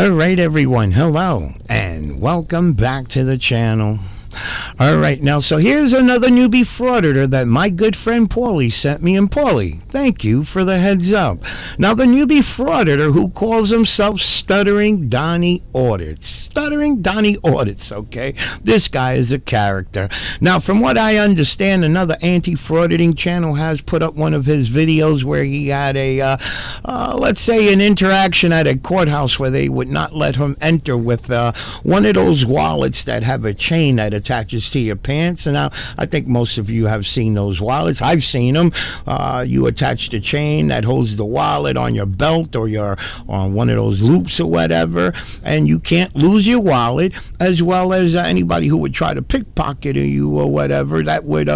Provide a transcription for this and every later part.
Alright everyone, hello and welcome back to the channel. Alright, now so here's another newbie frauditor that my good friend Paulie sent me. And Paulie, thank you for the heads up. Now the newbie frauditor who calls himself Stuttering Donnie Audits. Stuttering Donnie Audits, okay? This guy is a character. Now from what I understand, another anti-frauditing channel has put up one of his videos where he had a, let's say an interaction at a courthouse where they would not let him enter with one of those wallets that have a chain that attaches to your pants. And now I think most of you have seen those wallets. I've seen them. You attach the chain that holds the wallet on your belt or your on one of those loops or whatever, and you can't lose your wallet, as well as anybody who would try to pickpocket you or whatever, that would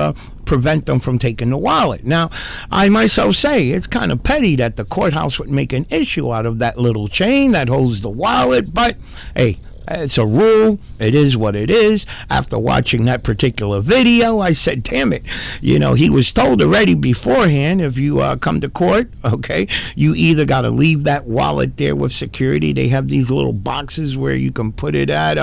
prevent them from taking the wallet. Now, I myself say it's kind of petty that the courthouse would make an issue out of that little chain that holds the wallet, but hey, it's a rule. It is what it is. After watching that particular video, I said, damn it. You know, he was told already beforehand, if you come to court, okay, you either got to leave that wallet there with security. They have these little boxes where you can put it at,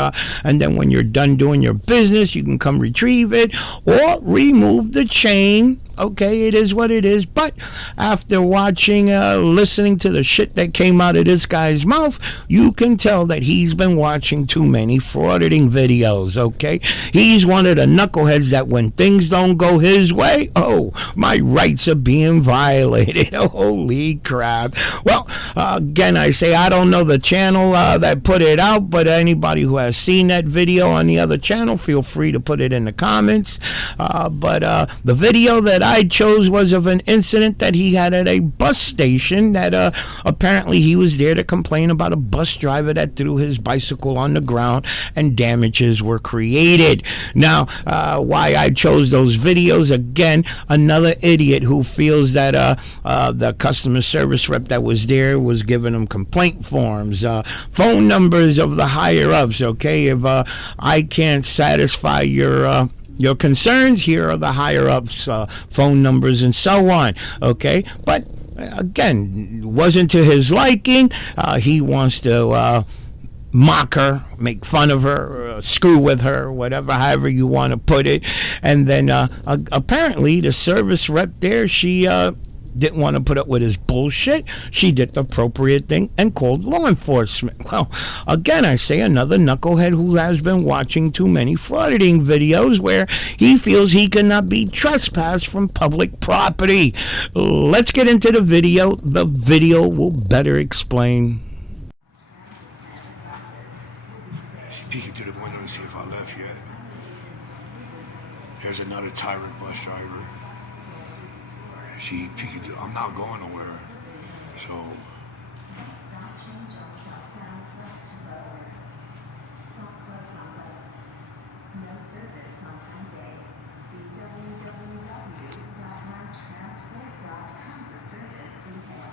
and then when you're done doing your business, you can come retrieve it or remove the chain. Okay, it is what it is. But after watching, listening to the shit that came out of this guy's mouth, you can tell that he's been watching too many frauditing videos, okay? He's one of the knuckleheads that when things don't go his way, oh, my rights are being violated. Holy crap. Well, again, I say I don't know the channel that put it out, but anybody who has seen that video on the other channel, feel free to put it in the comments. But the video that I chose was of an incident that he had at a bus station that apparently he was there to complain about a bus driver that threw his bicycle on the ground and damages were created. Now, why I chose those videos, again, another idiot who feels that the customer service rep that was there was giving him complaint forms, phone numbers of the higher-ups, okay? If I can't satisfy your concerns, here are the higher-ups phone numbers and so on, okay? But again, wasn't to his liking. He wants to mock her, make fun of her, screw with her, whatever, however you want to put it. And then apparently the service rep there, she didn't want to put up with his bullshit. She did the appropriate thing and called law enforcement. Well, again, I say another knucklehead who has been watching too many frauditing videos where he feels he cannot be trespassed from public property. Let's get into the video. The video will better explain. She's peeking through the window to see if I left yet. There's another tyrant bus driver. She peeking through. I'm not going nowhere. So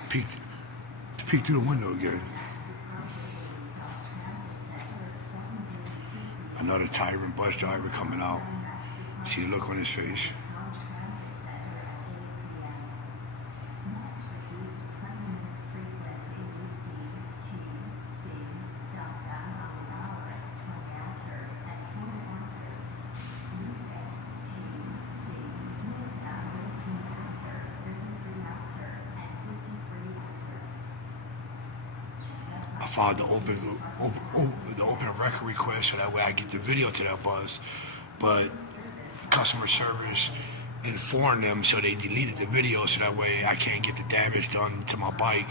peek through the window again. Another tyrant bus driver coming out. See the look on his face. I filed the open record request so that way I get the video to that bus, but customer service informed them, so they deleted the video so that way I can't get the damage done to my bike,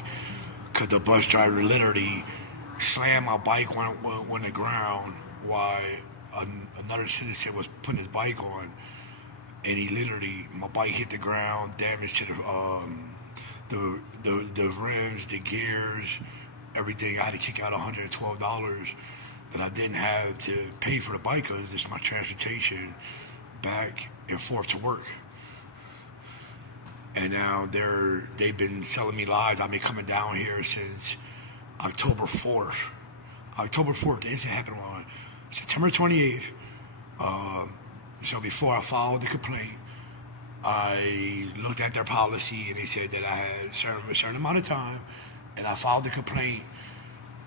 because the bus driver literally slammed my bike on the ground while another citizen was putting his bike on, and he literally, my bike hit the ground, damage to the rims, the gears, everything. I had to kick out $112 that I didn't have to pay for the bike because it's my transportation back and forth to work. And now they've been selling me lies. I've been coming down here since October 4th. October 4th, the incident happened on September 28th. So before I filed the complaint, I looked at their policy and they said that I had a certain amount of time, and I filed the complaint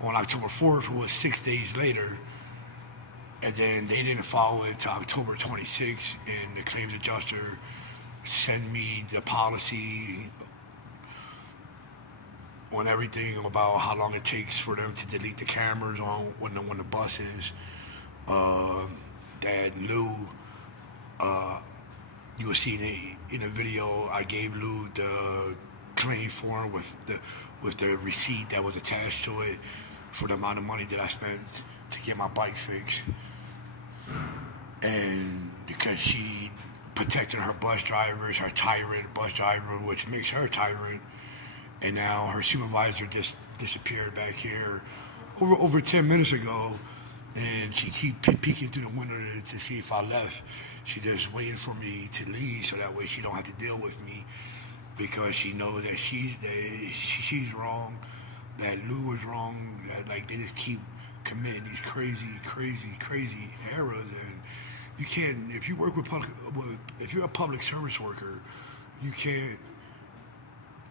on October 4th, it was 6 days later. And then they didn't follow it to October 26th, and the claims adjuster sent me the policy on everything about how long it takes for them to delete the cameras on when the buses. That Lou, you will see in the video, I gave Lou the claim form with the receipt that was attached to it for the amount of money that I spent to get my bike fixed. And because she protected her bus drivers, her tyrant bus driver, which makes her tyrant, and now her supervisor just disappeared back here over 10 minutes ago, and she keep peeking through the window to see if I left. She just waiting for me to leave so that way she don't have to deal with me, because she knows that she's wrong, that Lou is wrong, that like they just keep committing these crazy errors. And you can't, if you work with if you're a public service worker, you can't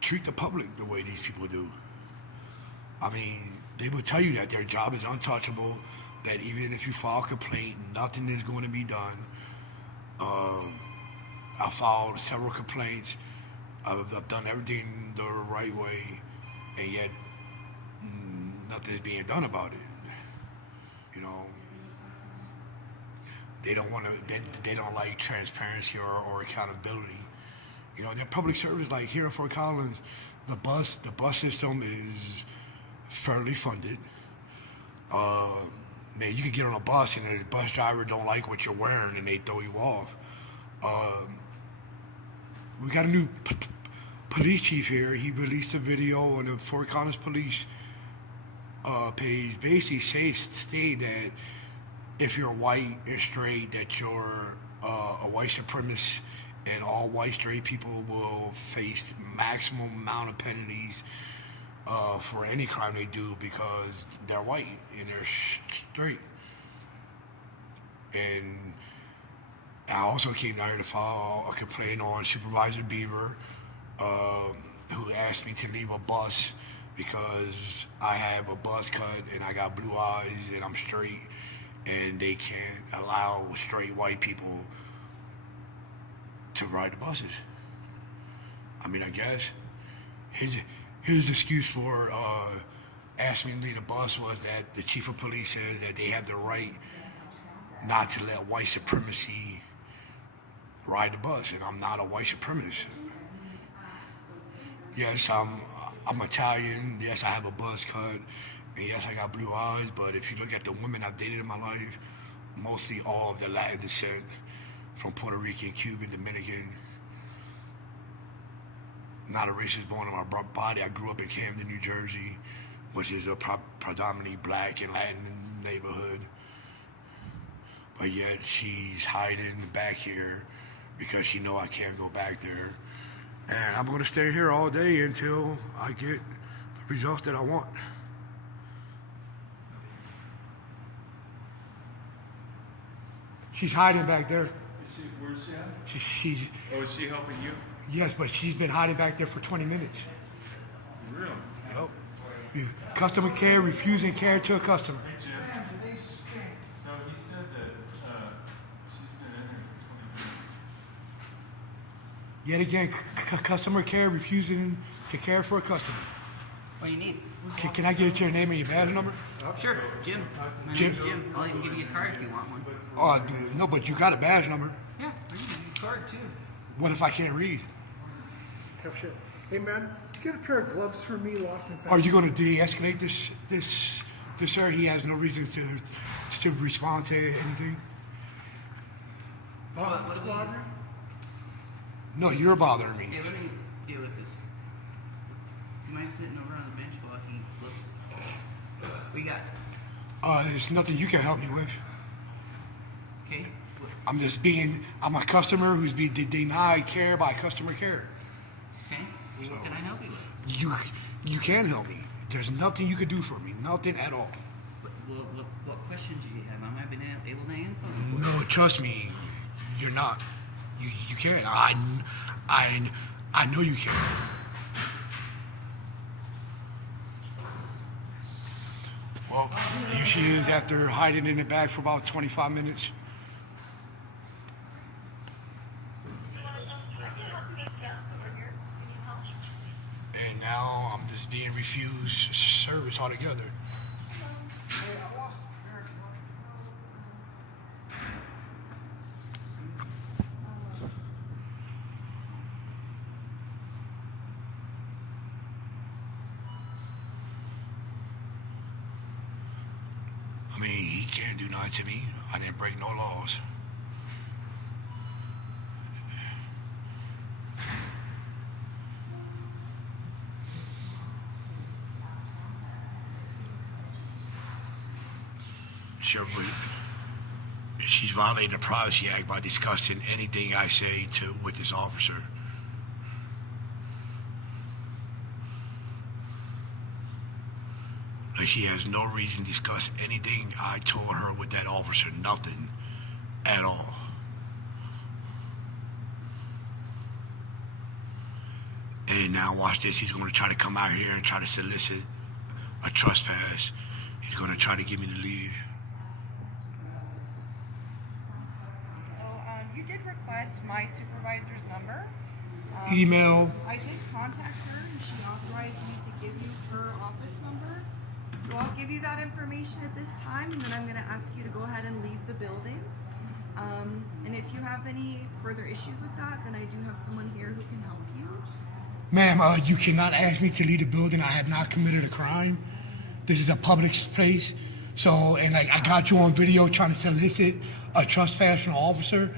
treat the public the way these people do. I mean, they will tell you that their job is untouchable, that even if you file a complaint, nothing is going to be done. I filed several complaints. I've done everything the right way, and yet nothing's being done about it. You know, they don't want to. They don't like transparency or accountability. You know, their public service, like here in Fort Collins, the bus system is fairly funded. Man, you can get on a bus and the bus driver don't like what you're wearing and they throw you off. We got a new police chief here. He released a video on the Fort Collins police page, basically state that if you're white and straight, that you're a white supremacist, and all white straight people will face maximum amount of penalties for any crime they do because they're white and they're straight. And I also came down here to file a complaint on Supervisor Beaver, who asked me to leave a bus because I have a buzz cut and I got blue eyes and I'm straight, and they can't allow straight white people to ride the buses. I mean, I guess his excuse for asking me to leave the bus was that the chief of police says that they have the right not to let white supremacy ride the bus, and I'm not a white supremacist. Yes, I'm Italian. Yes, I have a buzz cut, and yes, I got blue eyes. But if you look at the women I've dated in my life, mostly all of the Latin descent, from Puerto Rican, Cuban, Dominican. Not a racist bone in my body. I grew up in Camden, New Jersey, which is a predominantly black and Latin neighborhood. But yet she's hiding back here because she know I can't go back there. And I'm going to stay here all day until I get the results that I want. She's hiding back there. Where's she at? She's Oh, is she helping you? yes, but she's been hiding back there for 20 minutes. Really? Yep. Customer care, refusing care to a customer. So he said that she's been in here for 20 minutes. Yet again, customer care, refusing to care for a customer. What do you need? Can I get your name and your badge number? Sure, Jim. My Jim? name's Jim. I'll even give you a card if you want one. No, but you got a badge number. Yeah, I can give you a card too. What if I can't read? Oh, shit. Hey, man, get a pair of gloves for me, lost and found. Are you going to de-escalate this, sir? He has no reason to respond to anything. Squadron? No, you're bothering me. Hey, let me deal with this. You mind sitting over on the bench while he looks? What you got? There's nothing you can help me with. Okay. I'm a customer who's being denied care by customer care. Okay. Well, what can I help you with? You can help me. There's nothing you can do for me. Nothing at all. What questions do you have? Am I been able to answer them for you? No, trust me, you're not. You can. I know you can. Well, usually is after hiding in the bag for about 25 minutes. And now I'm just being refused service altogether. I mean, he can't do nothing to me. I didn't break no laws. Sure, but she's violating the Privacy Act by discussing anything I say with this officer. Like she has no reason to discuss anything I told her with that officer, nothing at all. And now watch this, he's gonna try to come out here and try to solicit a trespass. He's gonna try to get me to leave. So you did request my supervisor's number. Email. I did contact her and she authorized me to give you her office number. So I'll give you that information at this time, and then I'm going to ask you to go ahead and leave the building. And if you have any further issues with that, then I do have someone here who can help you. Ma'am, you cannot ask me to leave the building. I have not committed a crime. This is a public place. So, and I got you on video trying to solicit a trespass from an officer.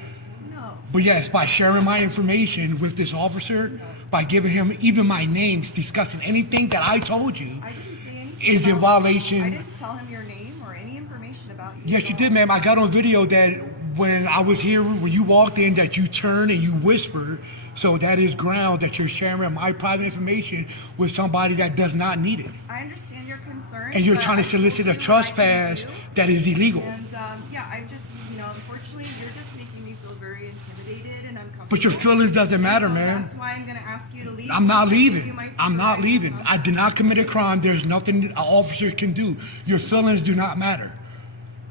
No. But yes, by sharing my information with this officer, by giving him even my names, discussing anything that I told you, I didn't say anything. is in violation. I didn't tell him your name or any information about you. Yes, you did, ma'am. I got on video that when I was here, when you walked in, that you turned and you whispered. So that is ground that you're sharing my private information with somebody that does not need it. I understand your concern. And you're but trying to I told solicit you a what I can trespass do. that is illegal. And yeah, I just, unfortunately, you're just making me feel very intimidated and uncomfortable. But your feelings doesn't matter, And so ma'am. That's why I'm going to ask you to leave. I'm not Give leaving. you my I'm not supervisor's leaving. number. I did not commit a crime. There's nothing an officer can do. Your feelings do not matter.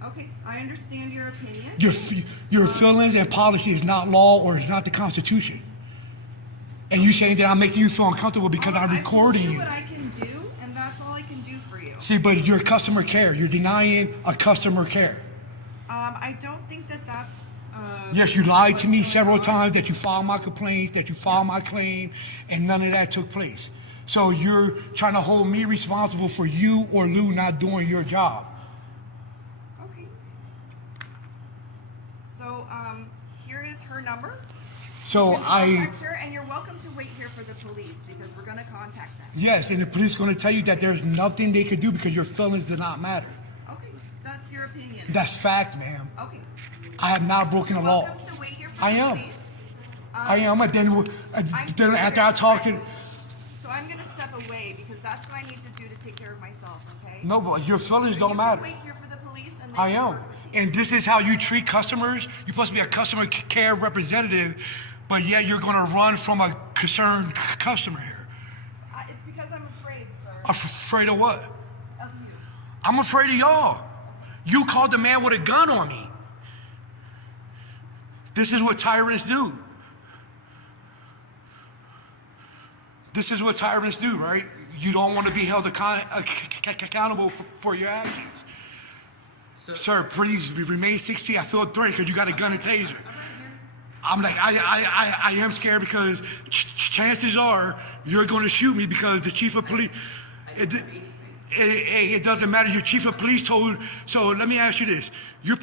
Okay, I understand your opinion. Your feelings and policy is not law or it's not the Constitution. And you saying that I'm making you feel uncomfortable because I'm recording I you. told you what I can do, and that's all I can do for you. See, but you're customer care. You're denying a customer care. I don't think that that's. Yes, you lied to me what's several going on. times that you filed my complaints, that you filed my claim, and none of that took place. So you're trying to hold me responsible for you or Lou not doing your job. Okay. So, here is her number. So You can I, contact her, and you're welcome to wait here for the police because we're going to contact them. yes, and the police are going to tell you that there's nothing they could do because your feelings do not matter. Okay, that's your opinion. That's fact, ma'am. Okay. I have not broken the You're law. welcome to wait here for I the am. police. I am. And then after I talk to, So I'm going to step away because that's what I need to do to take care of myself, okay? no, but your feelings So don't you matter. can wait here for the police and I they am. can work with you. And this is how you treat customers. You're supposed to be a customer care representative, but yet you're going to run from a concerned customer here. It's because I'm afraid, sir. Afraid of what? Of you. I'm afraid of y'all. You called the man with a gun on me. This is what tyrants do. This is what tyrants do, right? You don't want to be held accountable for your actions. Sir, please remain 6 feet. I feel threatened because you got a gun and taser. I'm like, I am scared because chances are you're going to shoot me because the chief of police. It doesn't matter. Your chief of police told. So let me ask you this: your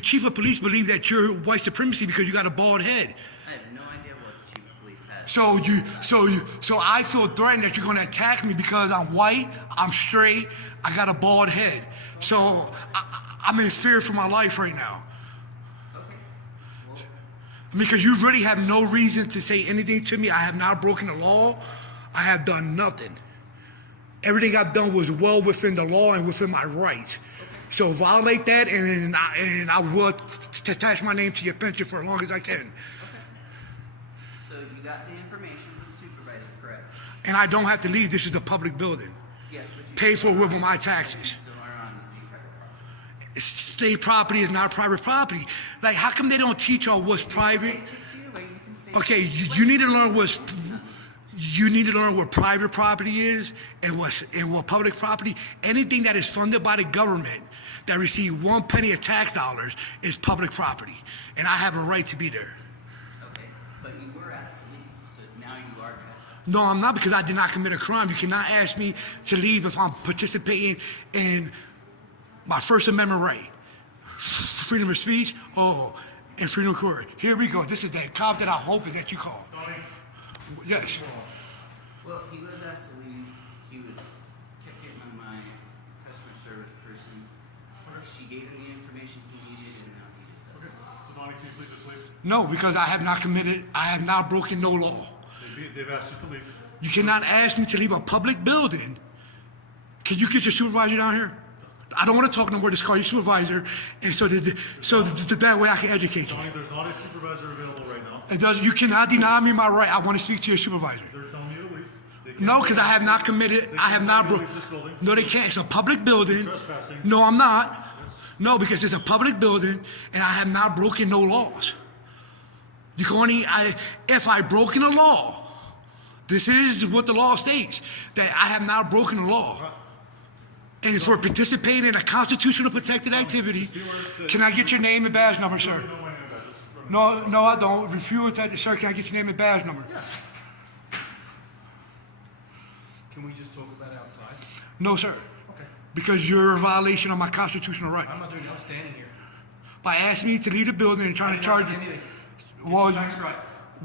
chief of police believe that you're white supremacy because you got a bald head. I have no idea what the chief of police has. So I feel threatened that you're going to attack me because I'm white, I'm straight, I got a bald head. So I'm in fear for my life right now. Okay. Well, Because you really have no reason to say anything to me. I have not broken the law. I have done nothing. Everything I've done was well within the law and within my rights. So violate that, and I will attach my name to your pension for as long as I can. okay. So you got the information from the supervisor, correct? And I don't have to leave. This is a public building. Yes, but you Paid for with my taxes. So our State property is not private property. Like, how come they don't teach y'all what's private? Okay, you need to learn what's. You need to learn what private property is and what public property. Anything that is funded by the government that receive 1 penny of tax dollars is public property, and I have a right to be there. Okay, but you were asked to leave, so now you are trespassing. No, I'm not, because I did not commit a crime. You cannot ask me to leave if I'm participating in my First Amendment right, freedom of speech, and freedom of court. Here we go. This is that cop that I hope that you called. Yes. Well, he was asked to leave. He was kept getting on my customer service person. She gave him the information he needed, and now he just doesn't. So Donnie, can you please just leave? No, because I have not broken no law. They've asked you to leave. You cannot ask me to leave a public building. Can you get your supervisor down here? I don't want to talk no more. Just call your supervisor, and so that way I can educate you. Donnie, there's not a supervisor available right now. It does. You cannot deny me my right. I want to speak to your supervisor. They're telling you to leave. They can't No, because I have not committed. I have not broken. No, they can't. It's a public building. Trespassing. No, I'm not. No, because it's a public building, and I have not broken no laws. You can only, if I broken a law, this is what the law states, that I have not broken the law. And for participating in a constitutional protected activity, can I get your name and badge number, sir? No, I don't. Refuse that, sir. Can I get your name and badge number? Can we just talk about it outside? No, sir. Okay. Because you're in violation of my constitutional right. I'm not doing it. I'm standing here. By asking me to leave the building and trying to charge you. anything. Well, That's right.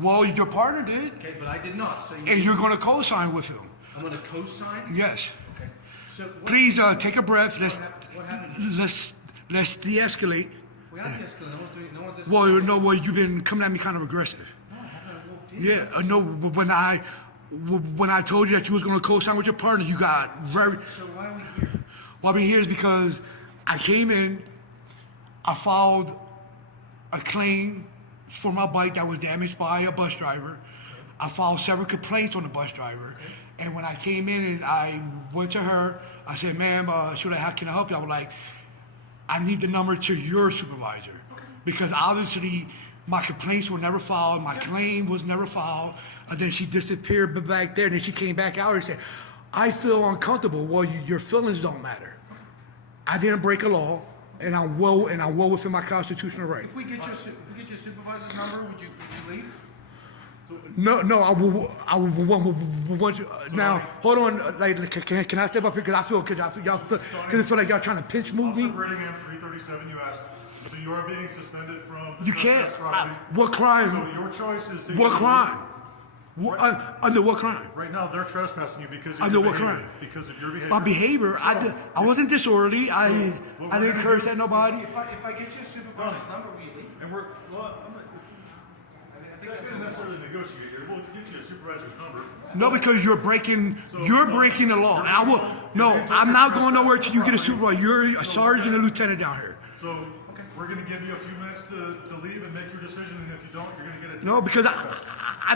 well, your partner did, Okay, but I did not. So and you're going to co-sign with him. I'm going to co-sign. Yes. Okay. So what, Please take a breath. what happened? Let's de-escalate. We have the escalator. No one's doing. No one's. Well, no, well, you've been coming at me kind of aggressive. No, I haven't walked in. Yeah, no. When I told you that you was going to co-sign with your partner, you got very. So why are we here? Well, I'm here is because I came in, I filed a claim for my bike that was damaged by a bus driver. I filed several complaints on the bus driver. And when I came in and I went to her, I said, ma'am, how can I help you? I was like, I need the number to your supervisor. Because obviously my complaints were never filed, my claim was never filed. And then she disappeared back there, and then she came back out and said, I feel uncomfortable. Well, your feelings don't matter. I didn't break a law, and I'm well within my constitutional right. If we get your supervisor's number, would you leave? No, I want you, now, hold on, like, can I step up here, because I feel like y'all trying to pinch move me? Officer Brittingham, 337, you asked. So you are being suspended from. You can't, trespass property. what crime? So your choice is to. What either crime? leave- Under what crime? Right now, they're trespassing you because of Under your what behavior. crime? Because of your behavior. My behavior, I wasn't disorderly, I didn't curse at nobody. If I get your supervisor's number, will you leave? And we're, well, I think that's not necessarily negotiate here. We'll get you a supervisor's number. No, because you're breaking the law. I'm not going nowhere till you get a supervisor. You're a sergeant and lieutenant down here. So we're going to give you a few minutes to leave and make your decision. And if you don't, you're going to get a. No, because I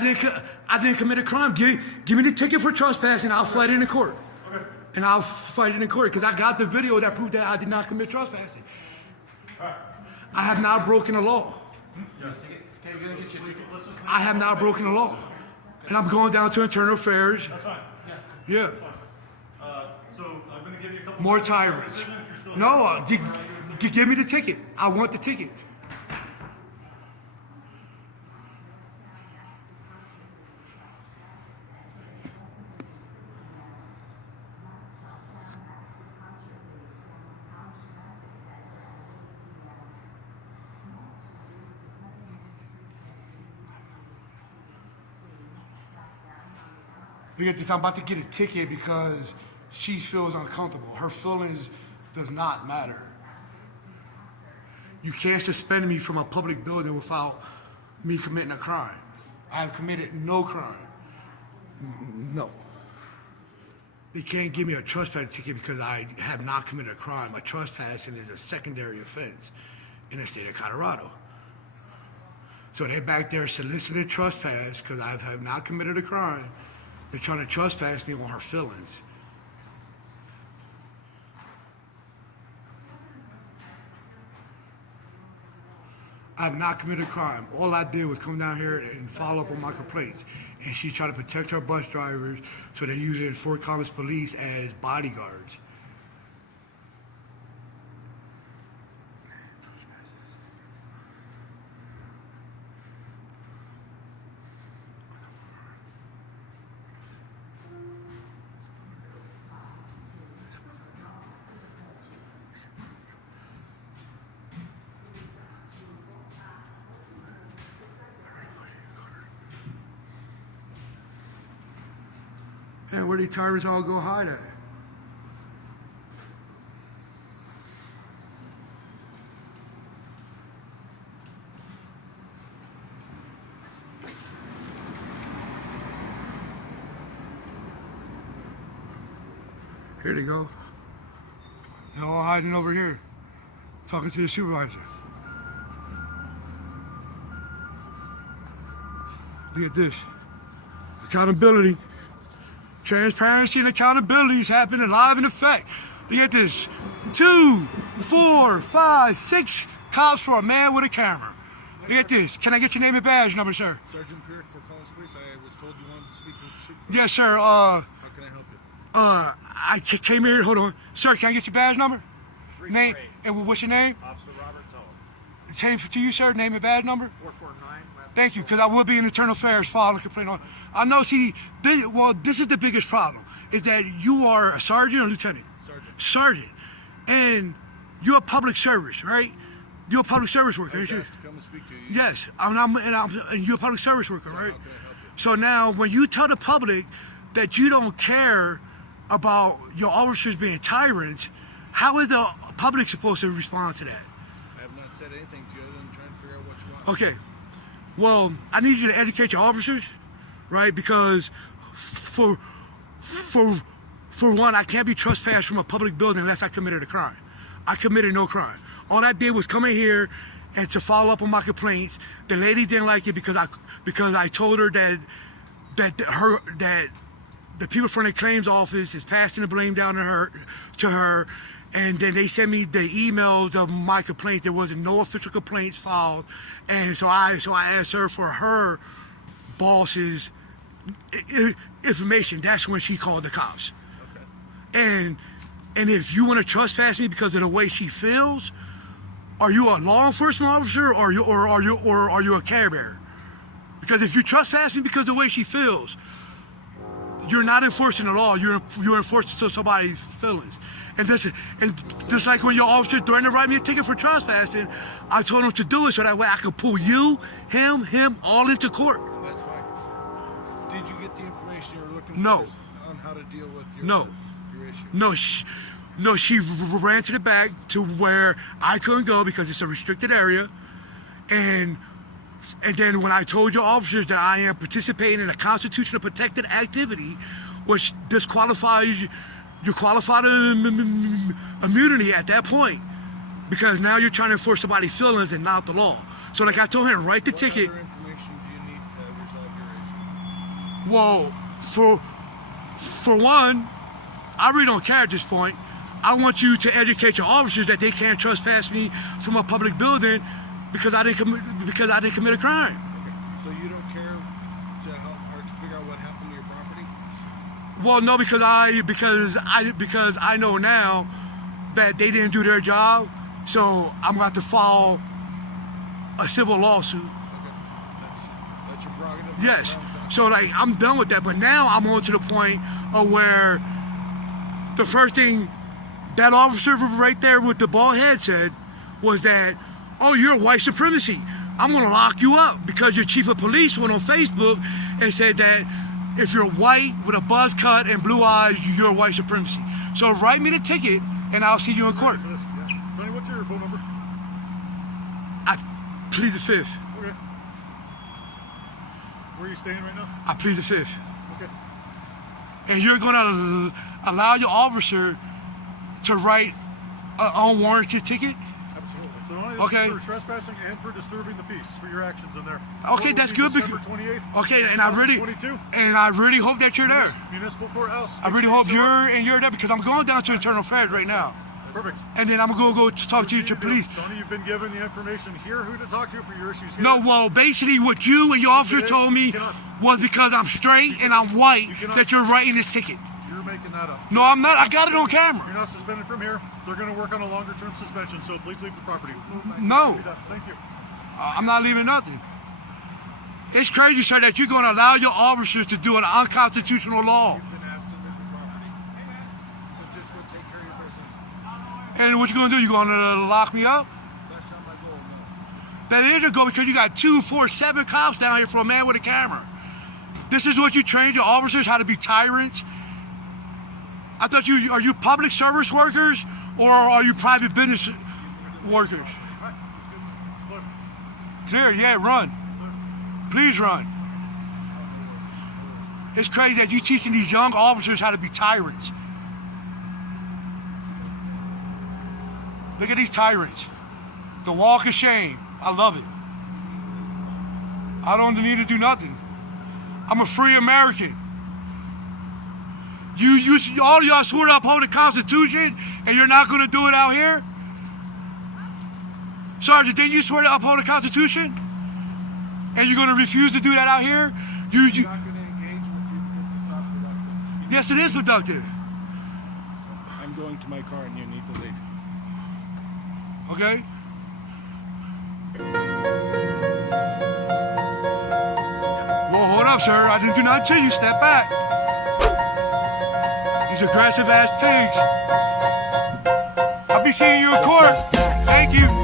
didn't commit a crime. Give me the ticket for trespassing. I'll fight it in court. Okay. And I'll fight it in court because I got the video that proved that I did not commit trespassing. I have not broken the law. Yeah. Okay, you're gonna get your ticket. Let's just leave. I have not broken the law. And I'm going down to internal affairs. That's fine. Yeah. So I'm going to give you a couple More minutes to make your tyrants. decision if you're still No, here. give me the ticket. I want the ticket. Because I'm about to get a ticket because she feels uncomfortable. Her feelings does not matter. You can't suspend me from a public building without me committing a crime. I have committed no crime. No. They can't give me a trespass ticket because I have not committed a crime. A trespassing is a secondary offense in the state of Colorado. So they're back there soliciting trespass because I have not committed a crime. They're trying to trespass me on her feelings. I have not committed a crime. All I did was come down here and follow up on my complaints. And she tried to protect her bus drivers, so they're using Fort Collins police as bodyguards. Man, where these tyrants all go hide at? Here they go. They're all hiding over here, talking to the supervisor. Look at this. Accountability. Transparency and accountability is happening live in effect. Look at this. 2, 4, 5, 6 cops for a man with a camera. Look at this. Can I get your name and badge number, sir? Sergeant Pierce for Collins Police. I was told you wanted to speak with the supervisor. Yes, sir. How can I help you? I came here. Hold on. Sir, can I get your badge number? Name. And what's your name? Officer Robert Tulloch. Same to you, sir. Name and badge number? 449. Thank you, because I will be in internal affairs filing a complaint on. I know, see, this is the biggest problem, is that you are a sergeant or lieutenant? Sergeant. Sergeant. And you're a public service, right? You're a public service worker, I was aren't you? asked to come and speak to you. Yes, and you're a public service worker, So right? how can I help you? So now, when you tell the public that you don't care about your officers being tyrants, how is the public supposed to respond to that? I have not said anything to you other than trying to figure out what you want. Okay. Well, I need you to educate your officers, right? Because for one, I can't be trespassed from a public building unless I committed a crime. I committed no crime. All I did was come in here and to follow up on my complaints. The lady didn't like it because I told her that the people from the claims office is passing the blame down to her. And then they sent me the emails of my complaints. There wasn't no official complaints filed, and so I asked her for her boss's information. That's when she called the cops. Okay. And if you want to trespass me because of the way she feels, are you a law enforcement officer or are you a care bearer? Because if you trespass me because of the way she feels, you're not enforcing the law. You're enforcing somebody's feelings. And just like when your officer threatened to write me a ticket for trespassing, I told him to do it so that way I could pull you, him, all into court. That's fine. Did you get the information you were looking No. for on how to deal with your issue? No, she ran to the back to where I couldn't go because it's a restricted area. And then when I told your officers that I am participating in a constitutional protected activity, which disqualifies you qualified immunity at that point, because now you're trying to enforce somebody's feelings and not the law. So like I told him, write the ticket. What other information do you need to resolve your issue? Well, for one, I really don't care at this point. I want you to educate your officers that they can't trespass me from a public building because I didn't commit a crime. Okay. So you don't care to help or to figure out what happened to your property? Well, no, because I know now that they didn't do their job, so I'm gonna have to file a civil lawsuit. Okay. That's your prerogative. Yes. So like I'm done with that, but now I'm on to the point of where the first thing that officer right there with the bald head said was that, oh, you're white supremacy. I'm gonna lock you up because your chief of police went on Facebook and said that if you're white with a buzz cut and blue eyes, you're white supremacy. So write me the ticket and I'll see you in court. Yeah. Tony, what's your phone number? I plead the fifth. Okay. Where are you staying right now? I plead the fifth. Okay. And you're gonna allow your officer to write an unwarranted ticket? Absolutely. So only Okay. for trespassing and for disturbing the peace for your actions in there. Okay, that's good. December 28th. Okay, and I really hope that you're there. Municipal courthouse. I really hope you're there because I'm going down to internal affairs right now. Perfect. and then I'm gonna go talk to your police. Tony, you've been given the information here who to talk to for your issues here. No, well, basically what you and your officer told me was because I'm straight and I'm white that you're writing this ticket. You're making that up. No, I'm not. I got it on camera. You're not suspended from here. They're going to work on a longer term suspension, so please leave the property. No, Thank you. I'm not leaving nothing. It's crazy, sir, that you're going to allow your officers to do an unconstitutional law. You've been asked to leave the property. So just go take care of your business. And what you going to do? You going to lock me up? That's not my goal, no. That is a go because you got 2, 4, 7 cops down here for a man with a camera. This is what you trained your officers, how to be tyrants. I thought are you public service workers or are you private business workers? Clear, yeah, run. Please run. It's crazy that you teaching these young officers how to be tyrants. Look at these tyrants. The walk of shame. I love it. I don't need to do nothing. I'm a free American. All of y'all swore to uphold the Constitution, and you're not going to do it out here? Sergeant, didn't you swear to uphold the Constitution? And you're going to refuse to do that out here? You're not going to engage with people because it's not productive. Yes, it is productive. I'm going to my car and you need to leave. Okay? Well, hold up, sir. I didn't do nothing to you. Step back. These aggressive ass pigs. I'll be seeing you in court. Thank you.